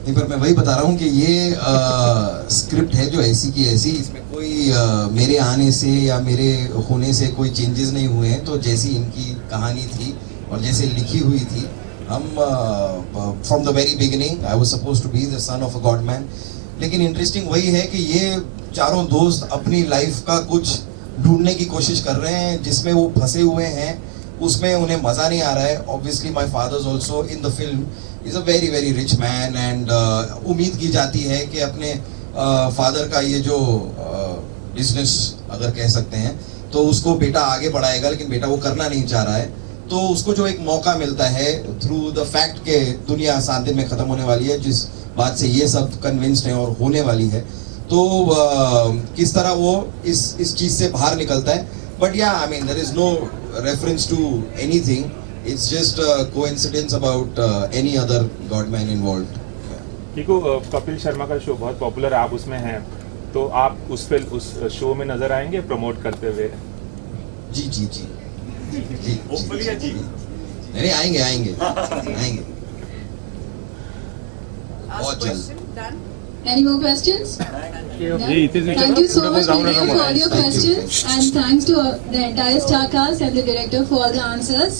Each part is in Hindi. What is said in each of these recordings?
नहीं, पर मैं वही बता रहा हूँ कि ये स्क्रिप्ट है जो ऐसी की ऐसी, इसमें कोई मेरे आने से या मेरे होने से कोई चेंजेस नहीं हुए हैं। तो जैसी इनकी कहानी थी और जैसे लिखी हुई थी, हम from the very beginning I was suppose to be the son of a god man. लेकिन इंटरेस्टिंग वही है कि ये चारों दोस्त अपनी लाइफ का कुछ ढूंढने की कोशिश कर रहे हैं जिसमें वो फंसे हुए हैं, उसमें उन्हें मज़ा नहीं आ रहा है। Obviously my father's also in the film is a very very rich man, and उम्मीद की जाती है कि अपने फादर का ये जो बिजनेस अगर कह सकते हैं तो उसको बेटा आगे बढ़ाएगा, लेकिन बेटा वो करना नहीं चाह रहा है। तो उसको जो एक मौका मिलता है थ्रू द फैक्ट के दुनिया 7 दिन में ख़त्म होने वाली है, जिस बात से ये सब कन्विंस्ड हैं और होने वाली है, तो किस तरह वो इस चीज़ से बाहर निकलता है। बट या I mean there is no reference to anything, it's just a coincidence about any other godman involved. देखो कपिल शर्मा का शो बहुत पॉपुलर है, आप उसमें हैं, तो आप उस शो में नजर आएंगे प्रमोट करते हुए? जी जी जी जी जी, नहीं आएंगे आएंगे आएंगे बहुत जल्द। Any more questions? Yeah. Thank you so much, Vijay, for all your questions, and thanks to the entire star cast and the director for all the answers.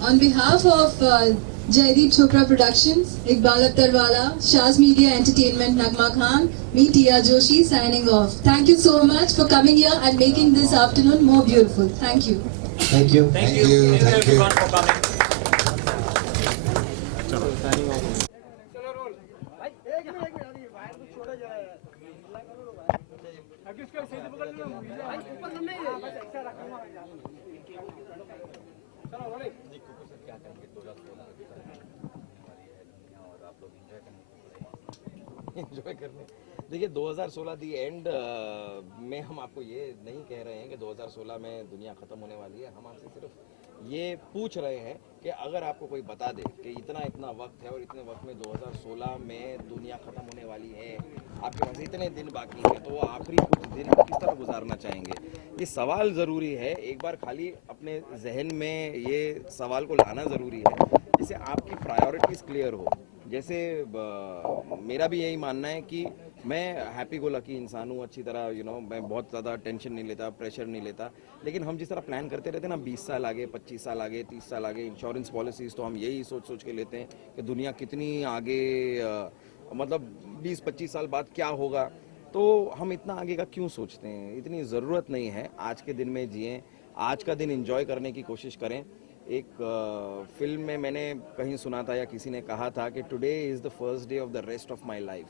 On behalf of Jaideep Chopra Productions, Iqbal Attarwala, Shaz Media Entertainment, Nagma Khan, me Tia Joshi signing off. Thank you so much for coming here and making this afternoon more beautiful. Thank you. Thank you. Thank you everyone for coming. Enjoy करने, देखिए 2016 दी एंड में हम आपको ये नहीं कह रहे हैं कि 2016 में दुनिया ख़त्म होने वाली है। हम आपसे सिर्फ ये पूछ रहे हैं कि अगर आपको कोई बता दे कि इतना इतना वक्त है और इतने वक्त में 2016 में दुनिया ख़त्म होने वाली है, आपके पास इतने दिन बाकी हैं, तो वो आखिरी कुछ दिन किस तरह गुजारना चाहेंगे? ये सवाल ज़रूरी है, एक बार खाली अपने जहन में ये सवाल को लाना ज़रूरी है, जिससे आपकी प्रायोरिटीज़ क्लियर हो। जैसे मेरा भी यही मानना है कि मैं हैप्पी गो लकी इंसान हूँ, अच्छी तरह मैं बहुत ज़्यादा टेंशन नहीं लेता, प्रेशर नहीं लेता। लेकिन हम जिस तरह प्लान करते रहते हैं ना, 20 साल आगे, 25 साल आगे, 30 साल आगे, इंश्योरेंस पॉलिसीज़ तो हम यही सोच सोच के लेते हैं कि दुनिया कितनी आगे, मतलब 20-25 साल बाद क्या होगा। तो हम इतना आगे का क्यों सोचते हैं? इतनी ज़रूरत नहीं है। आज के दिन में जिएँ, आज का दिन एंजॉय करने की कोशिश करें। एक फिल्म में मैंने कहीं सुना था या किसी ने कहा था कि today is the first day of the rest of my life.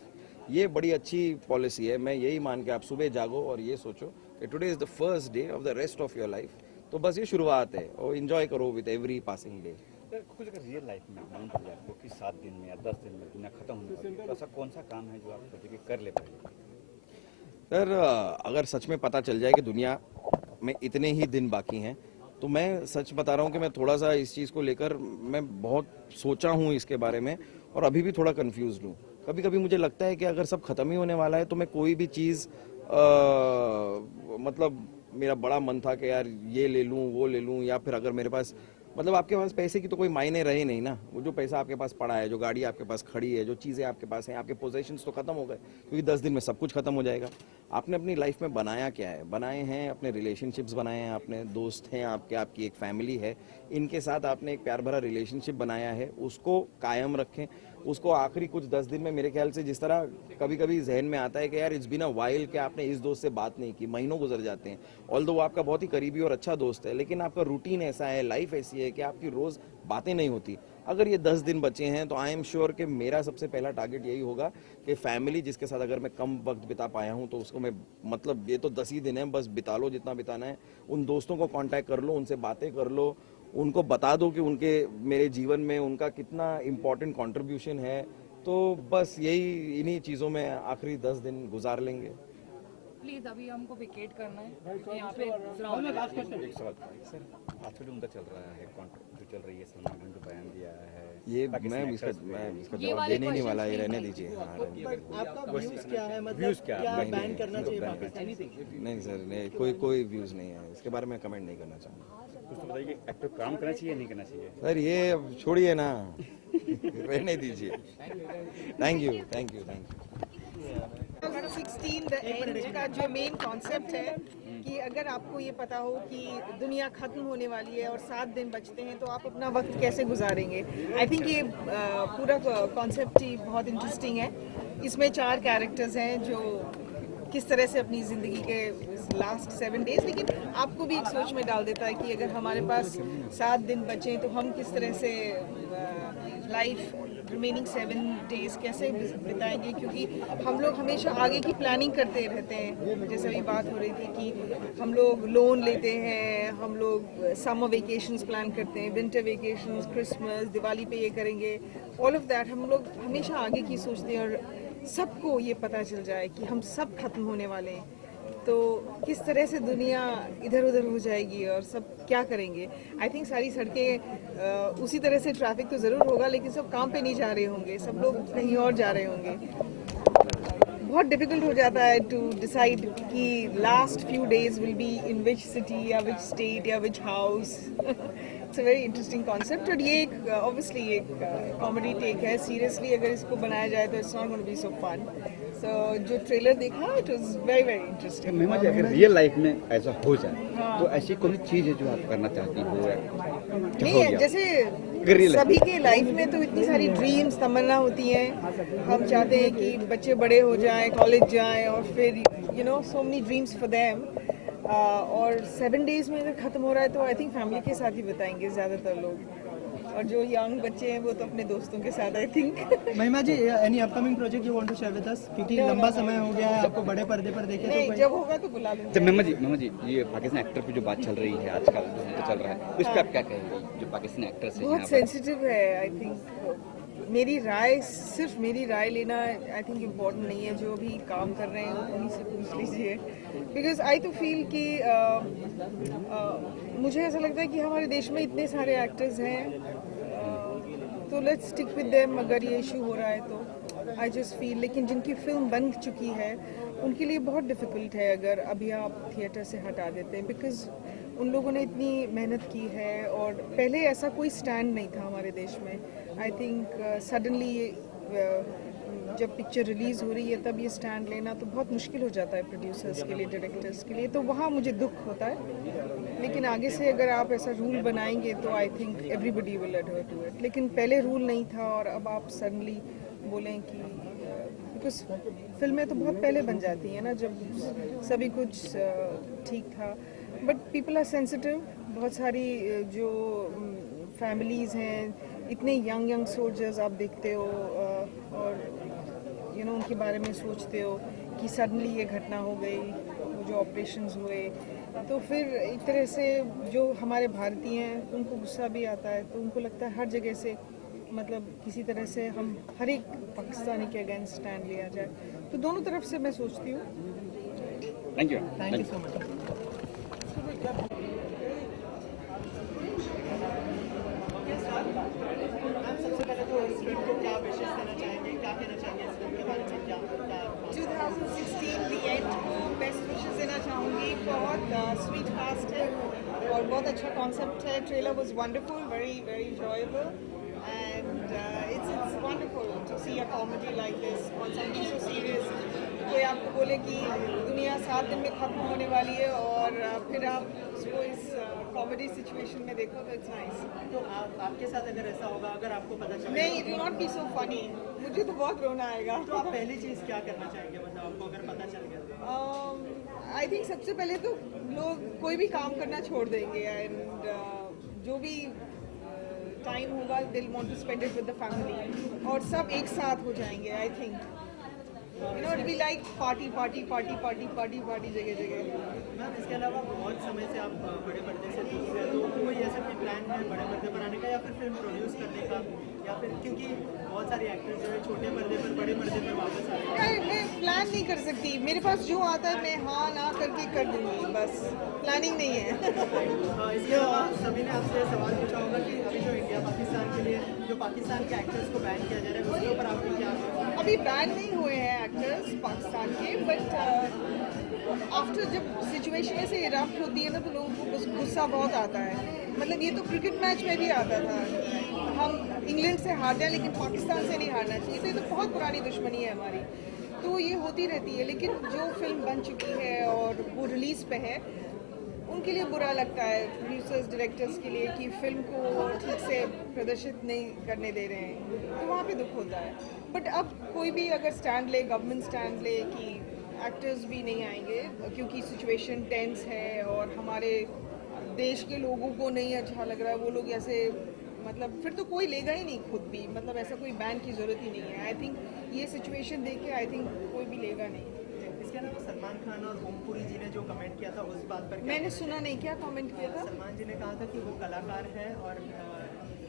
ये बड़ी अच्छी पॉलिसी है। मैं यही मान के आप सुबह जागो और ये सोचो कि today is the first day of the rest of your life. तो बस ये शुरुआत है और एंजॉय करो विद एवरी पासिंग डे। कुछ अगर रियल लाइफ में मालूम पड़ जाए आपको कि 7 दिन में या 10 दिन में दुनिया खत्म होने वाली है, तो ऐसा कौन सा काम है जो आप सोचे कि कर ले पाएंगे? सर, अगर सच में पता चल जाए कि दुनिया में इतने ही दिन बाकी हैं, तो मैं सच बता रहा हूँ कि मैं थोड़ा सा इस चीज़ को लेकर मैं बहुत सोचा हूँ इसके बारे में, और अभी भी थोड़ा कंफ्यूज्ड हूँ। कभी कभी मुझे लगता है कि अगर सब ख़त्म ही होने वाला है तो मैं कोई भी चीज़, मतलब मेरा बड़ा मन था कि यार ये ले लूँ वो ले लूँ, या फिर अगर मेरे पास, मतलब आपके पास पैसे की तो कोई मायने रहे नहीं ना। वो जो पैसा आपके पास पड़ा है, जो गाड़ी आपके पास खड़ी है, जो चीज़ें आपके पास हैं, आपके पोजेशंस तो ख़त्म हो गए, क्योंकि 10 दिन में सब कुछ ख़त्म हो जाएगा। आपने अपनी लाइफ में बनाया क्या है? बनाए हैं अपने रिलेशनशिप्स, बनाए हैं अपने दोस्त हैं आपके, आपकी एक फैमिली है, इनके साथ आपने एक प्यार भरा रिलेशनशिप बनाया है, उसको कायम रखें। उसको आखिरी कुछ 10 दिन में मेरे ख्याल से, जिस तरह कभी कभी जहन में आता है कि यार इट्स बीन अ वाइल कि आपने इस दोस्त से बात नहीं की, महीनों गुजर जाते हैं, ऑल्दो वो आपका बहुत ही करीबी और अच्छा दोस्त है, लेकिन आपका रूटीन ऐसा है, लाइफ ऐसी है कि आपकी रोज़ बातें नहीं होती। अगर ये 10 दिन बचे हैं तो आई एम श्योर कि मेरा सबसे पहला टारगेट यही होगा कि फैमिली जिसके साथ अगर मैं कम वक्त बिता पाया हूँ तो उसको मैं, मतलब ये तो 10 ही दिन है, बस बिता लो जितना बिताना है। उन दोस्तों को कांटेक्ट कर लो, उनसे बातें कर लो, उनको बता दो कि उनके मेरे जीवन में उनका कितना इम्पोर्टेंट कंट्रीब्यूशन है। तो बस यही, इन्हीं चीज़ों में आखिरी 10 दिन गुजार लेंगे। प्लीज अभी हमको विकेट करना है यहाँ पे। एक सवाल सर, आजकल उनका चल रहा है कॉन्ट्रैक्ट जो चल रही है, सलमान खान का बयान दिया है, ये मैं पाकिस्तानी इसका एक्टर्स पे। ये जवाब वाले देने नहीं वाला, ये questions रहने नहीं दीजिए। हाँ, Okay. रहने दीजिए। आपका व्यूज क्या है, मतलब व्यूज क्या क्या नहीं, बैन नहीं, करना नहीं, चाहिए नहीं, पाकिस्तानी? नहीं सर, नहीं, कोई व्यूज़ नहीं है इसके बारे में, कमेंट नहीं करना चाहूँगा। कुछ तो बताइए कि एक्टर काम करना चाहिए या नहीं करना चाहिए? सर ये अब छोड़िए ना। रहने दीजिए। Thank you thank you thank you. 2016 the end का जो मेन कॉन्सेप्ट है कि अगर आपको ये पता हो कि दुनिया ख़त्म होने वाली है और 7 दिन बचते हैं तो आप अपना वक्त कैसे गुजारेंगे। आई थिंक ये पूरा कॉन्सेप्ट ही बहुत इंटरेस्टिंग है। इसमें 4 कैरेक्टर्स हैं जो किस तरह से अपनी ज़िंदगी के लास्ट 7 डेज, लेकिन आपको भी एक सोच में डाल देता है कि अगर हमारे पास 7 दिन बचें तो हम किस तरह से लाइफ रिमेनिंग 7 डेज कैसे बिताएंगे, क्योंकि हम लोग हमेशा आगे की प्लानिंग करते रहते हैं। जैसे अभी बात हो रही थी कि हम लोग लोन लेते हैं, हम लोग समर वेकेशंस प्लान करते हैं, विंटर वेकेशंस, क्रिसमस, दिवाली पे ये करेंगे, ऑल ऑफ दैट हम लोग हमेशा आगे की सोचते हैं। और सबको ये पता चल जाए कि हम सब खत्म होने वाले हैं तो किस तरह से दुनिया इधर उधर हो जाएगी और सब क्या करेंगे। आई थिंक सारी सड़कें उसी तरह से ट्रैफिक तो ज़रूर होगा, लेकिन सब काम पे नहीं जा रहे होंगे, सब लोग कहीं और जा रहे होंगे। बहुत डिफिकल्ट हो जाता है टू डिसाइड कि last few days will be in which city या विच स्टेट या विच house. It's a very interesting concept. और ये एक ऑब्वियसली एक कॉमेडी टेक है। सीरियसली अगर इसको बनाया जाए तो it's not going to be so fun. So जो ट्रेलर देखा it was very very interesting. Mahima ji, अगर रियल लाइफ में ऐसा हो जाए तो ऐसी कौन सी चीज़ है जो आप करना चाहती हो? नहीं, जैसे सभी के लाइफ में तो इतनी सारी ड्रीम्स तमन्ना होती हैं। हम चाहते हैं कि बच्चे बड़े हो जाएं, कॉलेज जाएं और फिर you know so many dreams for them. और 7 डेज में अगर ख़त्म हो रहा है तो आई थिंक फैमिली के साथ ही बताएंगे ज़्यादातर लोग। और जो यंग बच्चे हैं वो तो अपने दोस्तों के साथ I think. Mahima ji, any upcoming project you want to share with us? क्योंकि लंबा समय हो गया है आपको बड़े पर्दे पर देखे। नहीं, तो जब होगा तो बुला लूंगी। अच्छा महिमा जी, ये पाकिस्तान एक्टर पे जो बात चल रही है आजकल जो चल रहा है, उस पर आप क्या कहेंगे? जो पाकिस्तानी एक्टर्स हैं बहुत सेंसिटिव है। आई थिंक मेरी राय, सिर्फ मेरी राय लेना आई थिंक इम्पोर्टेंट नहीं है। जो भी काम कर रहे हैं उन्हीं से पूछ लीजिए। बिकॉज आई तो फील कि मुझे ऐसा लगता है कि हमारे देश में इतने सारे एक्टर्स हैं तो लेट्स स्टिक विद देम। अगर ये इशू हो रहा है तो आई जस्ट फील, लेकिन जिनकी फिल्म बन चुकी है उनके लिए बहुत डिफ़िकल्ट है अगर अभी आप थिएटर से हटा देते हैं। बिकॉज उन लोगों ने इतनी मेहनत की है और पहले ऐसा कोई स्टैंड नहीं था हमारे देश में। आई थिंक सडनली जब पिक्चर रिलीज़ हो रही है तब ये स्टैंड लेना तो बहुत मुश्किल हो जाता है प्रोड्यूसर्स के लिए, डायरेक्टर्स के लिए। तो वहाँ मुझे दुख होता है। लेकिन आगे से अगर आप ऐसा रूल बनाएंगे तो I think everybody will adhere to it. लेकिन पहले रूल नहीं था और अब आप सडनली बोलें कि बिकॉज फिल्में तो बहुत पहले बन जाती हैं ना जब सभी कुछ ठीक था। But people are sensitive. बहुत सारी जो फैमिलीज़ हैं, इतने यंग सोल्जर्स आप देखते हो और यू नो उनके बारे में सोचते हो कि सडनली ये घटना हो गई, वो जो ऑपरेशंस हुए, तो फिर एक तरह से जो हमारे भारतीय हैं उनको गुस्सा भी आता है। तो उनको लगता है हर जगह से मतलब किसी तरह से हम हर एक पाकिस्तानी के अगेंस्ट स्टैंड लिया जाए। तो दोनों तरफ से मैं सोचती हूँ। Thank you so much. सबसे पहले तो इस फिल्म को क्या विशेष करना चाहेंगे, क्या कहना चाहेंगे इस फिल्म के बारे में? क्या 2016 दी एंड को बेस्ट विशेस देना चाहूँगी। बहुत स्वीट कास्ट है और बहुत अच्छा कॉन्सेप्ट है। Trailer was wonderful, very very enjoyable and it's wonderful to see a comedy like this on something so serious। कोई आपको बोले कि दुनिया 7 दिन में खत्म होने वाली है और फिर आप उसको इस कॉमेडी सिचुएशन में देखो तो इट्स नाइस। तो आपके साथ अगर ऐसा होगा, अगर आपको पता चले नहीं, it will not be so funny. मुझे तो बहुत रोना आएगा। तो आप पहली चीज़ क्या करना चाहेंगे, मतलब आपको अगर पता चल गया? आई थिंक सबसे पहले तो लोग कोई भी काम करना छोड़ देंगे एंड जो भी टाइम होगा they'll want to spend it with the family और सब एक साथ हो जाएंगे। I think you know it be like party party party party party party जगह जगह। मैम, इसके अलावा बहुत समय से आप बड़े पर्दे से दूर हैं, तो कोई ऐसा कोई प्लान है बड़े पर्दे पर आने का या फिर फिल्म प्रोड्यूस करने का, या फिर क्योंकि बहुत सारे एक्टर्स जो है छोटे पर्दे पर बड़े पर्दे पर वापस आ रहे हैं? मैं प्लान नहीं कर सकती। मेरे पास जो आता है मैं हाँ ना करके कर दूँगी, बस प्लानिंग नहीं है। इसके अलावा सभी ने आपसे सवाल पूछा होगा कि अभी जो इंडिया पाकिस्तान के लिए जो पाकिस्तान के एक्टर्स को बैन किया जा रहा है उसके ऊपर आपको क्या? अभी बैन नहीं हुए हैं एक्टर्स पाकिस्तान के, बट आफ्टर जब सिचुएशन ऐसे इरप्ट होती है ना तो लोगों को गुस्सा बहुत आता है। मतलब ये तो क्रिकेट मैच में भी आता था। हम इंग्लैंड से हार जाए लेकिन पाकिस्तान से नहीं हारना चाहिए। तो ये तो बहुत पुरानी दुश्मनी है हमारी, तो ये होती रहती है। लेकिन जो फिल्म बन चुकी है और वो रिलीज़ पे है, उनके लिए बुरा लगता है, प्रोड्यूसर्स डायरेक्टर्स के लिए, कि फिल्म को ठीक से प्रदर्शित नहीं करने दे रहे हैं, तो वहाँ पे दुख होता है। बट अब कोई भी अगर स्टैंड ले, गवर्नमेंट स्टैंड ले कि एक्टर्स भी नहीं आएंगे क्योंकि सिचुएशन टेंस है और हमारे देश के लोगों को नहीं अच्छा लग रहा है, वो लोग ऐसे मतलब फिर तो कोई लेगा ही नहीं खुद भी, मतलब ऐसा कोई बैन की ज़रूरत ही नहीं है। आई थिंक ये सिचुएशन देख के आई थिंक कोई भी लेगा नहीं। इसके अलावा सलमान खान और ओमपुरी जी ने जो कमेंट किया था उस बात पर क्या? मैंने सुना नहीं, क्या कमेंट किया था? सलमान जी ने कहा था कि वो कलाकार है और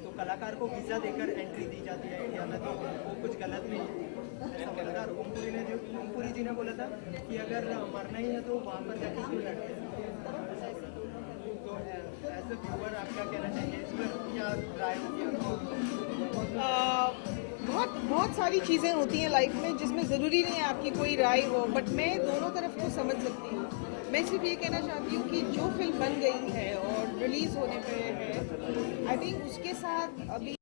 तो कलाकार को वीज़ा देकर एंट्री दी जाती है इंडिया में, तो वो कुछ गलत नहीं है ऐसा बोला था। ओमपुरी जी ने बोला था कि अगर मरना ही है तो वहाँ पर जाके क्यों लड़ते हैं। तो एज ए व्यूअर आप क्या कहना चाहिए इस पर, क्या राय होगी? बहुत सारी चीज़ें होती हैं लाइफ में जिसमें ज़रूरी नहीं है आपकी कोई राय हो, बट मैं दोनों तरफ को समझ सकती हूँ। मैं सिर्फ ये कहना चाहती हूँ कि जो फिल्म बन गई है और रिलीज़ होने पे है, आई थिंक उसके साथ अभी